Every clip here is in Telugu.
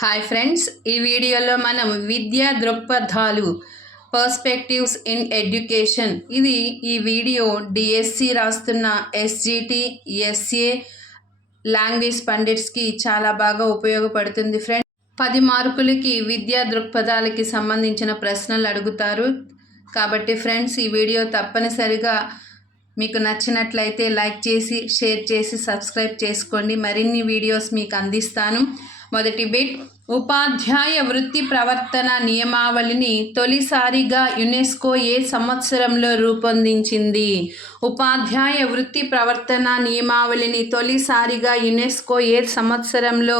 హాయ్ ఫ్రెండ్స్, ఈ వీడియోలో మనం విద్యా దృక్పథాలు పర్స్పెక్టివ్స్ ఇన్ ఎడ్యుకేషన్ ఈ వీడియో డిఎస్సి రాస్తున్న ఎస్జిటి ఎస్ఏ లాంగ్వేజ్ పండిట్స్కి చాలా బాగా ఉపయోగపడుతుంది ఫ్రెండ్స్. 10 మార్కులకి విద్యా దృక్పథాలకి సంబంధించిన ప్రశ్నలు అడుగుతారు కాబట్టి ఫ్రెండ్స్, ఈ వీడియో తప్పనిసరిగా మీకు నచ్చినట్లయితే లైక్ చేసి షేర్ చేసి సబ్స్క్రైబ్ చేసుకోండి. మరిన్ని వీడియోస్ మీకు అందిస్తాను. మొదటి బిట్, ఉపాధ్యాయ వృత్తి ప్రవర్తన నియమావళిని తొలిసారిగా యునెస్కో ఏ సంవత్సరంలో రూపొందించింది? ఉపాధ్యాయ వృత్తి ప్రవర్తన నియమావళిని తొలిసారిగా యునెస్కో ఏ సంవత్సరంలో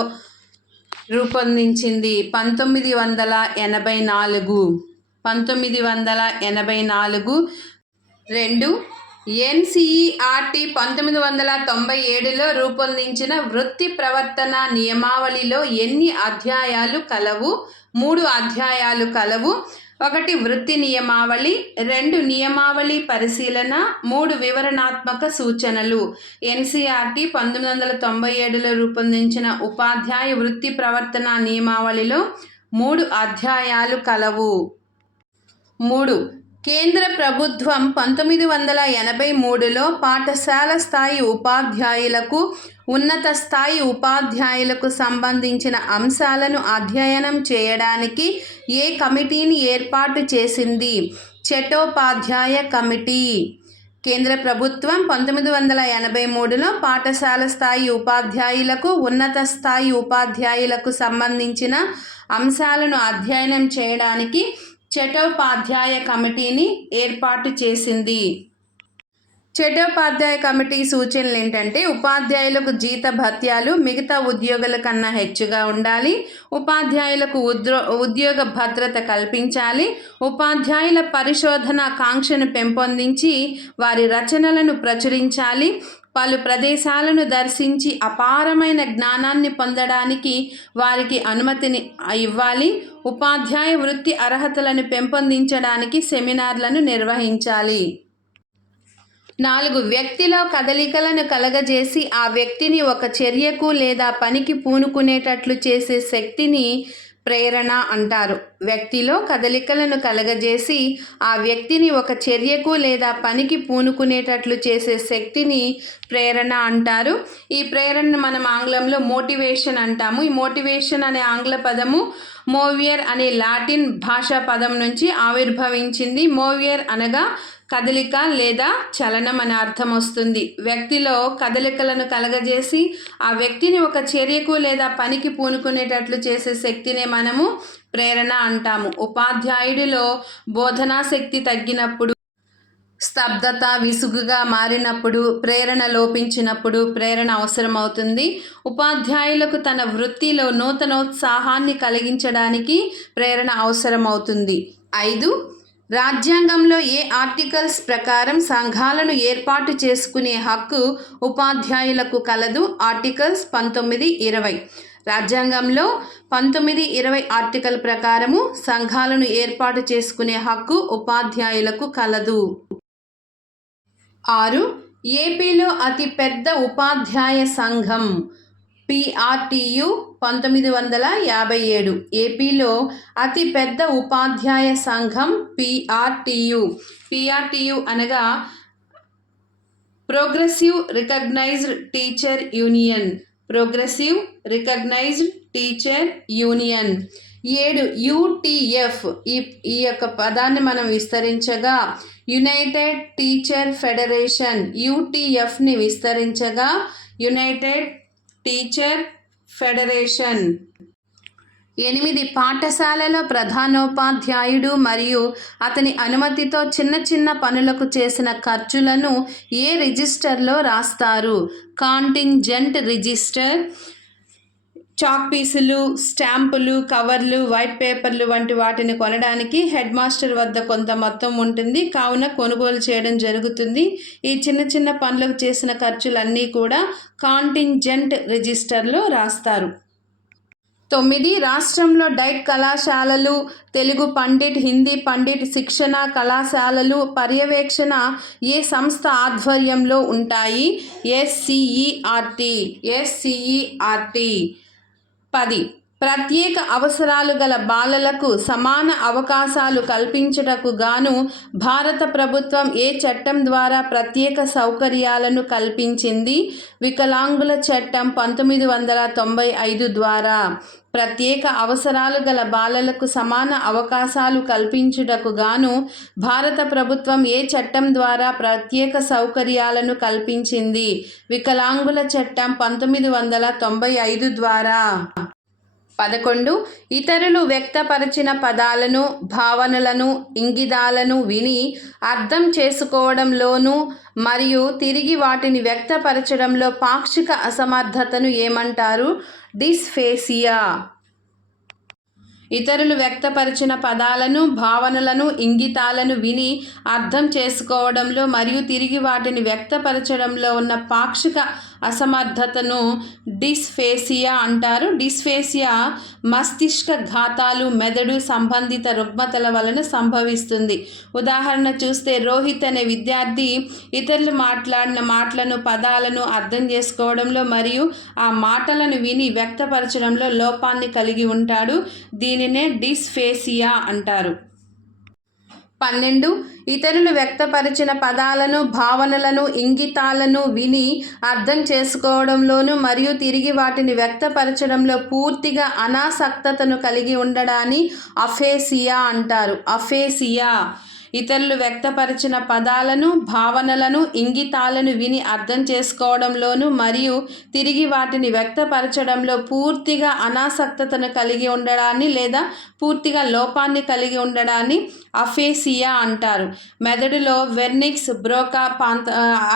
రూపొందించింది? 1984. 1984. 2. ఎన్సిఈఆర్టీ 1997లో రూపొందించిన వృత్తి ప్రవర్తన నియమావళిలో ఎన్ని అధ్యాయాలు కలవు? 3 అధ్యాయాలు కలవు. 1 వృత్తి నియమావళి, 2 నియమావళి పరిశీలన, 3 వివరణాత్మక సూచనలు. ఎన్సిఈఆర్టీ 1997లో రూపొందించిన ఉపాధ్యాయ వృత్తి ప్రవర్తన నియమావళిలో 3 అధ్యాయాలు కలవు. 3. కేంద్ర ప్రభుత్వం 1983లో పాఠశాల స్థాయి ఉపాధ్యాయులకు, ఉన్నత స్థాయి ఉపాధ్యాయులకు సంబంధించిన అంశాలను అధ్యయనం చేయడానికి ఏ కమిటీని ఏర్పాటు చేసింది? చట్టోపాధ్యాయ కమిటీ. కేంద్ర ప్రభుత్వం 1983లో పాఠశాల స్థాయి ఉపాధ్యాయులకు, ఉన్నత స్థాయి ఉపాధ్యాయులకు సంబంధించిన అంశాలను అధ్యయనం చేయడానికి చట్టోపాధ్యాయ కమిటీని ఏర్పాటు చేసింది. చట్టోపాధ్యాయ కమిటీ సూచనలు ఏంటంటే, ఉపాధ్యాయులకు జీత భత్యాలు మిగతా ఉద్యోగుల కన్నా హెచ్చుగా ఉండాలి, ఉపాధ్యాయులకు ఉద్యోగ భద్రత కల్పించాలి, ఉపాధ్యాయుల పరిశోధన కాంక్షను పెంపొందించి వారి రచనలను ప్రచురించాలి, పలు ప్రదేశాలను దర్శించి అపారమైన జ్ఞానాన్ని పొందడానికి వారికి అనుమతిని ఇవ్వాలి, ఉపాధ్యాయ వృత్తి అర్హతలను పెంపొందించడానికి సెమినార్లను నిర్వహించాలి. 4 వ్యక్తిలో కదలికలను కలగజేసి ఆ వ్యక్తిని ఒక చర్యకు లేదా పనికి పూనుకునేటట్లు చేసే శక్తిని ప్రేరణ అంటారు. వ్యక్తిలో కదలికలను కలగజేసి ఆ వ్యక్తిని ఒక చర్యకు లేదా పనికి పూనుకునేటట్లు చేసే శక్తిని ప్రేరణ అంటారు. ఈ ప్రేరణను మనం ఆంగ్లంలో మోటివేషన్ అంటాము. ఈ మోటివేషన్ అనే ఆంగ్ల పదము మోవియర్ అనే లాటిన్ భాషా పదం నుంచి ఆవిర్భవించింది. మోవియర్ అనగా కదలిక లేదా చలనం అనే అర్థం వస్తుంది. వ్యక్తిలో కదలికలను కలగజేసి ఆ వ్యక్తిని ఒక చర్యకు లేదా పనికి పూనుకునేటట్లు చేసే శక్తినే మనము ప్రేరణ అంటాము. ఉపాధ్యాయుడిలో బోధనా శక్తి తగ్గినప్పుడు, స్తబ్దత విసుగుగా మారినప్పుడు, ప్రేరణ లోపించినప్పుడు ప్రేరణ అవసరమవుతుంది. ఉపాధ్యాయులకు తన వృత్తిలో నూతనోత్సాహాన్ని కలిగించడానికి ప్రేరణ అవసరమవుతుంది. 5. రాజ్యాంగంలో ఏ ఆర్టికల్స్ ప్రకారం సంఘాలను ఏర్పాటు చేసుకునే హక్కు ఉపాధ్యాయులకు కలదు? ఆర్టికల్స్ 19, 20. రాజ్యాంగంలో 19, 20 ఆర్టికల్ ప్రకారము సంఘాలను ఏర్పాటు చేసుకునే హక్కు ఉపాధ్యాయులకు కలదు. 6. ఏపీలో అతి పెద్ద ఉపాధ్యాయ సంఘం PRTU 1957. ఏపీలో అతి పెద్ద ఉపాధ్యాయ సంఘం PRTU. PRTU అనగా progressive recognised teacher union. Progressive recognised teacher union. 7. UTF. ఈ యొక్క పదాన్ని మనం విస్తరించగా యునైటెడ్ టీచర్ ఫెడరేషన్. UTFని విస్తరించగా యునైటెడ్ టీచర్ ఫెడరేషన్. 8. పాఠశాలలో ప్రధానోపాధ్యాయుడు మరియు అతని అనుమతితో చిన్న చిన్న పనులకు చేసిన ఖర్చులను ఏ రిజిస్టర్లో రాస్తారు? Contingent register. చాక్ పీసులు, స్టాంపులు, కవర్లు, వైట్ పేపర్లు వంటి వాటిని కొనడానికి హెడ్ మాస్టర్ వద్ద కొంత మొత్తం ఉంటుంది, కావున కొనుగోలు చేయడం జరుగుతుంది. ఈ చిన్న చిన్న పనులకు చేసిన ఖర్చులన్నీ కూడా కాంటింజెంట్ రిజిస్టర్లో రాస్తారు. 9. రాష్ట్రంలో డైట్ కళాశాలలు, తెలుగు పండిట్, హిందీ పండిట్ శిక్షణ కళాశాలలు పర్యవేక్షణ ఏ సంస్థ ఆధ్వర్యంలో ఉంటాయి? SCERT. 10. ప్రత్యేక అవసరాలు గల బాలలకు సమాన అవకాశాలు కల్పించుటకు గాను భారత ప్రభుత్వం ఏ చట్టం ద్వారా ప్రత్యేక సౌకర్యాలను కల్పించింది? వికలాంగుల చట్టం 1995 ద్వారా. ప్రత్యేక అవసరాలు గల బాలలకు సమాన అవకాశాలు కల్పించుటకు గాను భారత ప్రభుత్వం ఏ చట్టం ద్వారా ప్రత్యేక సౌకర్యాలను కల్పించింది? వికలాంగుల చట్టం 1995 ద్వారా. 11. ఇతరులు వ్యక్తపరిచిన పదాలను, భావనలను, ఇంగితాలను విని అర్థం చేసుకోవడంలోనూ మరియు తిరిగి వాటిని వ్యక్తపరచడంలో పాక్షిక అసమర్థతను ఏమంటారు? డిస్ఫేసియా. ఇతరులు వ్యక్తపరిచిన పదాలను, భావనలను, ఇంగితాలను విని అర్థం చేసుకోవడంలో మరియు తిరిగి వాటిని వ్యక్తపరచడంలో ఉన్న పాక్షిక అసమర్థతను డిస్ఫేసియా అంటారు. డిస్ఫేసియా మస్తిష్క ఘాతాలు, మెదడు సంబంధిత రుగ్మతల వలన సంభవిస్తుంది. ఉదాహరణ చూస్తే రోహిత్ అనే విద్యార్థి ఇతరులు మాట్లాడిన మాటలను, పదాలను అర్థం చేసుకోవడంలో మరియు ఆ మాటలను విని వ్యక్తపరచడంలో లోపాన్ని కలిగి ఉంటాడు. దీనినే డిస్ఫేసియా అంటారు. 12. ఇతరులు వ్యక్తపరిచిన పదాలను, భావనలను, ఇంగితాలను విని అర్థం చేసుకోవడంలోనూ మరియు తిరిగి వాటిని వ్యక్తపరచడంలో పూర్తిగా అనాసక్తతను కలిగి ఉండడాన్ని అఫేసియా అంటారు. అఫేసియా. ఇతరులు వ్యక్తపరిచిన పదాలను, భావనలను, ఇంగితాలను విని అర్థం చేసుకోవడంలోనూ మరియు తిరిగి వాటిని వ్యక్తపరచడంలో పూర్తిగా అనాసక్తతను కలిగి ఉండడాన్ని లేదా పూర్తిగా లోపాన్ని కలిగి ఉండడాన్ని అఫేసియా అంటారు. మెదడులో వెర్నిక్స్, బ్రోకా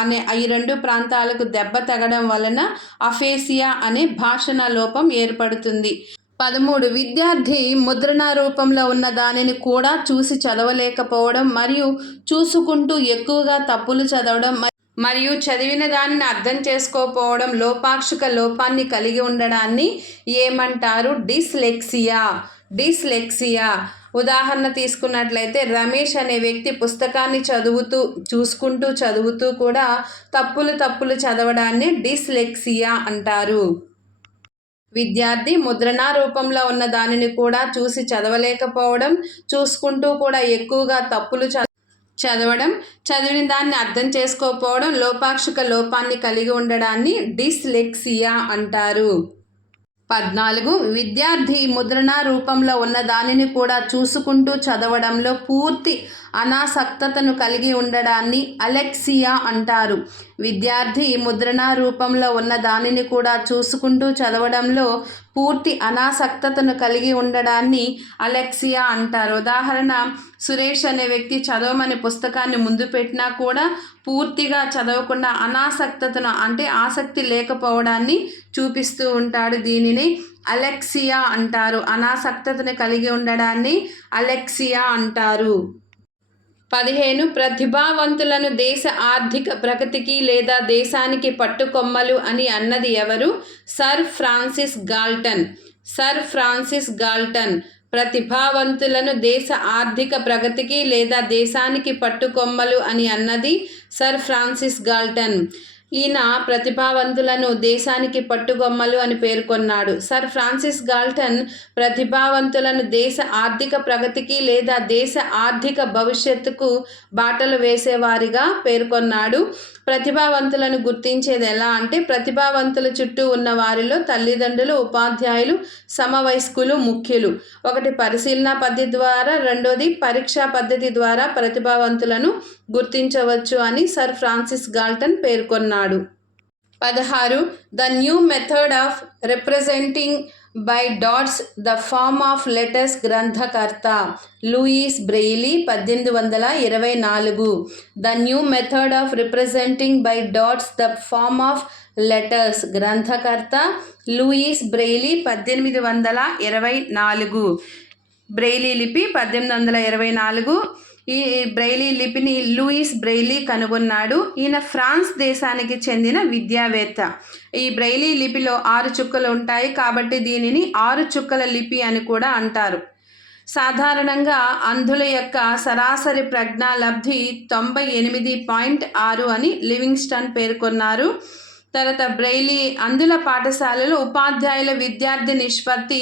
అనే ఈ 2 ప్రాంతాలకు దెబ్బ తగడం వలన అఫేసియా అనే భాషణ లోపం ఏర్పడుతుంది. 13. విద్యార్థి ముద్రణ రూపంలో ఉన్న దానిని కూడా చూసి చదవలేకపోవడం మరియు చూసుకుంటూ ఎక్కువగా తప్పులు చదవడం మరియు చదివిన దానిని అర్థం చేసుకోకపోవడం లోపాక్షిక లోపాన్ని కలిగి ఉండడాన్ని ఏమంటారు? డిస్లెక్సియా. డిస్లెక్సియా. ఉదాహరణ తీసుకున్నట్లయితే రమేష్ అనే వ్యక్తి పుస్తకాన్ని చూసుకుంటూ చదువుతూ కూడా తప్పులు చదవడాన్ని డిస్లెక్సియా అంటారు. విద్యార్థి ముద్రణా రూపంలో ఉన్న దానిని కూడా చూసి చదవలేకపోవడం, చూసుకుంటూ కూడా ఎక్కువగా తప్పులు చదవడం, చదివిన దాన్ని అర్థం చేసుకోకపోవడం లోపాక్షిక లోపాన్ని కలిగి ఉండడాన్ని డిస్లెక్సియా అంటారు. 14. విద్యార్థి ముద్రణా రూపంలో ఉన్న దానిని కూడా చూసుకుంటూ చదవడంలో పూర్తి అనాసక్తతను కలిగి ఉండడాన్ని అలెక్సియా అంటారు. విద్యార్థి ముద్రణా రూపంలో ఉన్న దానిని కూడా చూసుకుంటూ చదవడంలో పూర్తి అనాసక్తతను కలిగి ఉండడాన్ని అలెక్సియా అంటారు. ఉదాహరణ సురేష్ అనే వ్యక్తి చదవమని పుస్తకాన్ని ముందు పెట్టినా కూడా పూర్తిగా చదవకుండా అనాసక్తతను అంటే ఆసక్తి లేకపోవడాన్ని చూపిస్తూ ఉంటాడు. దీనిని అలెక్సియా అంటారు. అనాసక్తతను కలిగి ఉండడాన్ని అలెక్సియా అంటారు. 15. ప్రతిభావంతులను దేశ ఆర్థిక ప్రగతికి లేదా దేశానికి పట్టుకొమ్మలు అని అన్నది ఎవరు? Sir Francis Galton. Sir Francis Galton. ప్రతిభావంతులను దేశ ఆర్థిక ప్రగతికి లేదా దేశానికి పట్టుకొమ్మలు అని అన్నది సర్ ఫ్రాన్సిస్ గాల్టన్. ఈయన ప్రతిభావంతులను దేశానికి పట్టుగొమ్మలు అని పేర్కొన్నాడు. సర్ ఫ్రాన్సిస్ గాల్టన్ ప్రతిభావంతులను దేశ ఆర్థిక ప్రగతికి లేదా దేశ ఆర్థిక భవిష్యత్తుకు బాటలు వేసేవారిగా పేర్కొన్నాడు. ప్రతిభావంతులను గుర్తించేది ఎలా అంటే ప్రతిభావంతుల చుట్టూ ఉన్న వారిలో తల్లిదండ్రులు, ఉపాధ్యాయులు, సమవయస్కులు ముఖ్యులు. ఒకటి పరిశీలన పద్ధతి ద్వారా, రెండోది పరీక్షా పద్ధతి ద్వారా ప్రతిభావంతులను గుర్తించవచ్చు అని సర్ ఫ్రాన్సిస్ గాల్టన్ పేర్కొన్నాడు. 16. The new method of representing by dots the form of letters గ్రంథకర్త Louis Braille 1824. The new method of representing by dots the form of letters గ్రంథకర్త లూయిస్ బ్రెయిలీ 1824. బ్రెయిలీ లిపి 1824. ఈ బ్రెయిలీ లిపిని లూయిస్ బ్రెయిలీ కనుగొన్నాడు. ఈయన ఫ్రాన్స్ దేశానికి చెందిన విద్యావేత్త. ఈ బ్రెయిలీ లిపిలో 6 చుక్కలు ఉంటాయి కాబట్టి దీనిని 6 చుక్కల లిపి అని కూడా అంటారు. సాధారణంగా అంధుల యొక్క సరాసరి ప్రజ్ఞాలబ్ధి 98.6 అని లివింగ్స్టన్ పేర్కొన్నారు. తర్వాత బ్రెయిలీ అంధుల పాఠశాలలో ఉపాధ్యాయుల విద్యార్థి నిష్పత్తి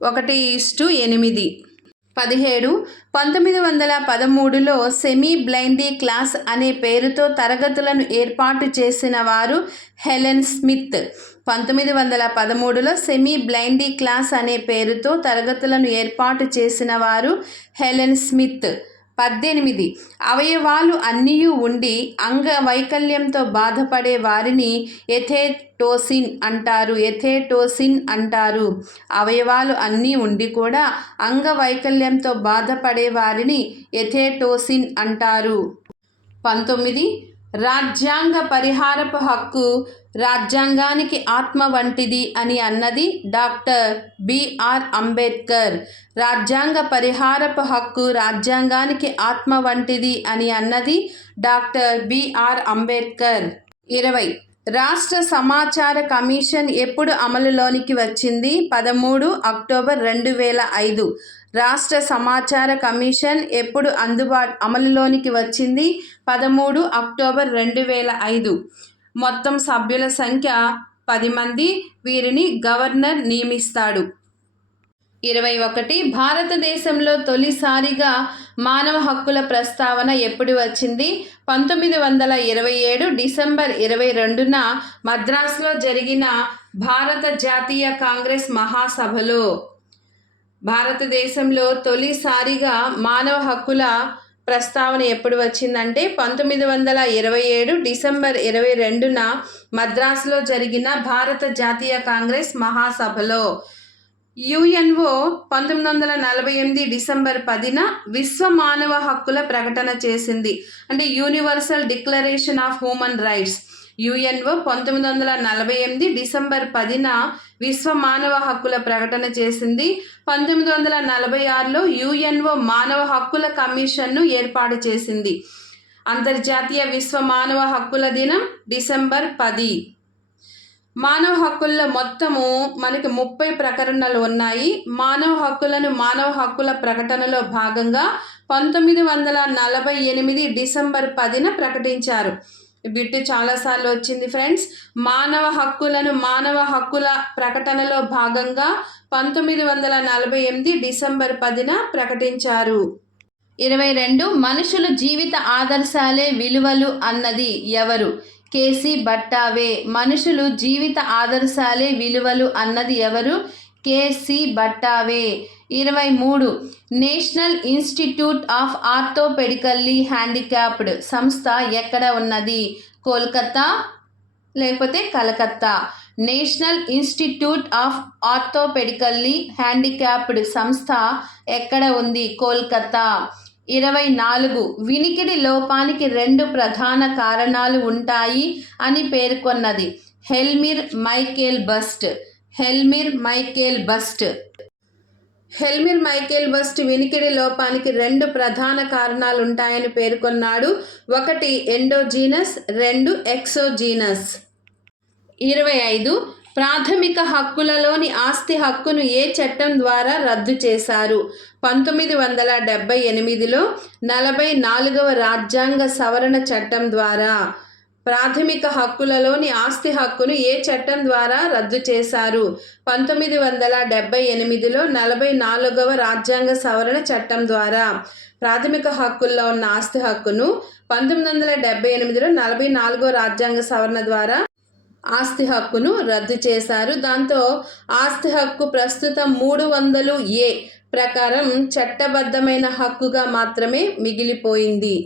1:8. 17 1913లో సెమీ బ్లైండీ క్లాస్ అనే పేరుతో తరగతులను ఏర్పాటు చేసిన వారు హెలెన్ స్మిత్. 1913లో సెమీ బ్లైండీ క్లాస్ అనే పేరుతో తరగతులను ఏర్పాటు చేసిన వారు హెలెన్ స్మిత్. 18 అవయవాలు అన్నీ ఉండి అంగవైకల్యంతో బాధపడే వారిని ఎథెటోసిన్ అంటారు. అవయవాలు అన్నీ ఉండి కూడా అంగవైకల్యంతో బాధపడే వారిని ఎథెటోసిన్ అంటారు. 19 రాజ్యాంగ పరిహారపు హక్కు రాజ్యాంగానికి ఆత్మ వంటిది అని అన్నది డాక్టర్ బిఆర్ అంబేద్కర్. రాజ్యాంగ పరిహారపు హక్కు రాజ్యాంగానికి ఆత్మ వంటిది అని అన్నది డాక్టర్ బిఆర్ అంబేద్కర్. 20 రాష్ట్ర సమాచార కమిషన్ ఎప్పుడు అమలులోనికి వచ్చింది? 13 అక్టోబర్ 2005. రాష్ట్ర సమాచార కమిషన్ ఎప్పుడు అమలులోనికి వచ్చింది? 13 అక్టోబర్ 2005. మొత్తం సభ్యుల సంఖ్య 10 మంది. వీరిని గవర్నర్ నియమిస్తాడు. 21 భారతదేశంలో తొలిసారిగా మానవ హక్కుల ప్రస్తావన ఎప్పుడు వచ్చింది? 1927 డిసెంబర్ 22న మద్రాసులో జరిగిన భారత జాతీయ కాంగ్రెస్ మహాసభలో. భారతదేశంలో తొలిసారిగా మానవ హక్కుల ప్రస్తావన ఎప్పుడు వచ్చిందంటే 1927 డిసెంబర్ 22న మద్రాసులో జరిగిన భారత జాతీయ కాంగ్రెస్ మహాసభలో. యుఎన్ఓ 1948 డిసెంబర్ 10న విశ్వ మానవ హక్కుల ప్రకటన చేసింది. అంటే universal declaration of human rights. UNO 1948 December 10న విశ్వ మానవ హక్కుల ప్రకటన చేసింది. 1946లో యుఎన్ఓ మానవ హక్కుల కమిషన్ను ఏర్పాటు చేసింది. అంతర్జాతీయ విశ్వ మానవ హక్కుల దినం డిసెంబర్ 10. మానవ హక్కుల్లో మొత్తము మనకి 30 ప్రకరణలు ఉన్నాయి. మానవ హక్కులను మానవ హక్కుల ప్రకటనలో భాగంగా 1948 డిసెంబర్ 10న ప్రకటించారు. బిట్టు చాలాసార్లు వచ్చింది ఫ్రెండ్స్. మానవ హక్కులను మానవ హక్కుల ప్రకటనలో భాగంగా 1948 డిసెంబర్ 10న ప్రకటించారు. 22 మనుషులు జీవిత ఆదర్శాలే విలువలు అన్నది ఎవరు? కేసి బట్టావే. మనుషులు జీవిత ఆదర్శాలే విలువలు అన్నది ఎవరు? కేసి బట్టావే. 23 national institute of orthopaedically handicapped సంస్థ ఎక్కడ ఉన్నది? కోల్కతా లేకపోతే Calcutta. National institute of orthopaedically handicapped సంస్థ ఎక్కడ ఉంది? కోల్కతా. 24 వినికిడి లోపానికి 2 ప్రధాన కారణాలు ఉంటాయి అని పేర్కొన్నది. హెల్మిర్ మైకేల్ బస్ట్ వినికిడి లోపానికి 2 ప్రధాన కారణాలు ఉంటాయని పేర్కొన్నాడు. 1 ఎండోజీనస్, 2 ఎక్సోజీనస్. 25 ప్రాథమిక హక్కులలోని ఆస్తి హక్కును ఏ చట్టం ద్వారా రద్దు చేశారు? 1978లో 44వ రాజ్యాంగ సవరణ చట్టం ద్వారా. ప్రాథమిక హక్కులలోని ఆస్తి హక్కును ఏ చట్టం ద్వారా రద్దు చేశారు? 1978లో 44వ రాజ్యాంగ సవరణ చట్టం ద్వారా. ప్రాథమిక హక్కుల్లో ఉన్న ఆస్తి హక్కును 1978లో 44వ రాజ్యాంగ సవరణ ద్వారా ఆస్తి హక్కును రద్దు చేశారు. దాంతో ఆస్తి హక్కు ప్రస్తుతం 300A ప్రకారం చట్టబద్ధమైన హక్కుగా మాత్రమే మిగిలిపోయింది.